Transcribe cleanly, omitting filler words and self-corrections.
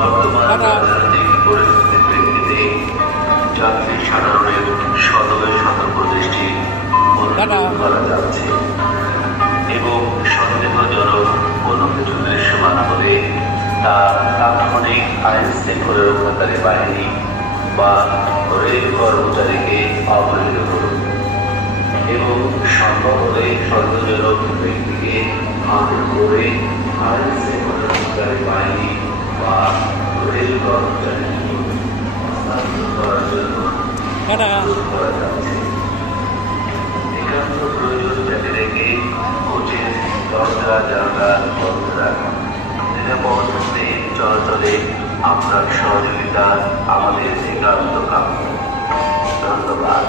বর্তমান রাজনৈতিক পরিস্থিতির প্রেক্ষিতে যাত্রী সাধারণের সদয় সতর্ক দৃষ্টি করা যাচ্ছে এবং সন্দেহজনক কোনো কিছু দৃশ্যমান হলে তা তাৎক্ষণিক আইন শৃঙ্খলা রক্ষাকারী বাহিনী বা রেল কর্মচারীকে অবহিত করুন এবং সম্ভব হলে সন্দেহজনক ব্যক্তিকে আটক করে আইন শৃঙ্খলা রক্ষাকারী বাহিনী বা রেল কর্মচারীকে হস্তান্তর করার জন্য অনুরোধ করা যাচ্ছে। একান্ত প্রয়োজন জাতি রেখে কোচের দরজা জানলা বন্ধ রাখা। নিরাপদ ট্রেন চলাচলে আপনার সহযোগিতা আমাদের একান্ত কাম্য। ধন্যবাদ।